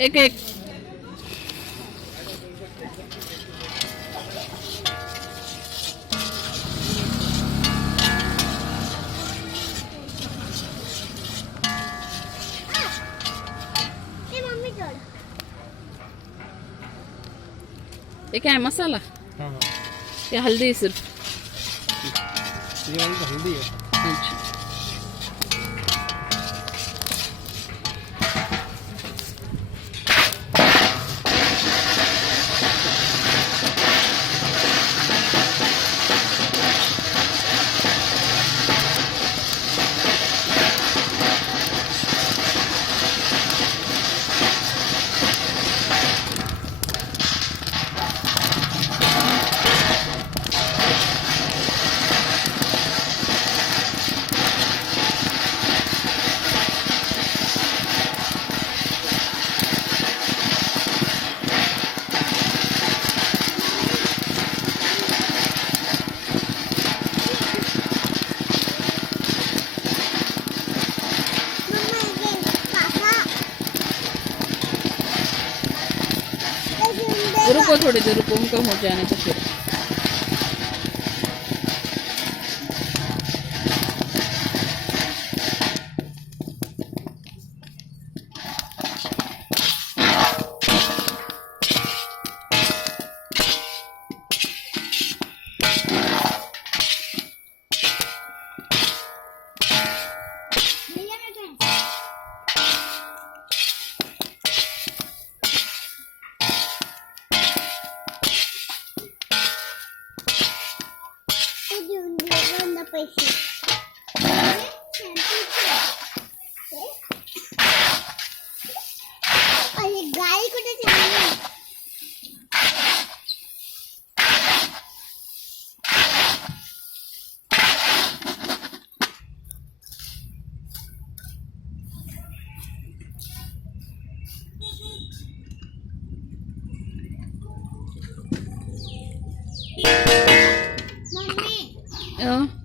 एक एक ये क्या है मसाला? हाँ हाँ ये हल्दी है सिर्फ। ये वाली तो हल्दी है। अच्छा रुको थोड़ी देर, रुको उनको हो जाने तो फिर। गाई कुठे ठेवली? मम्मी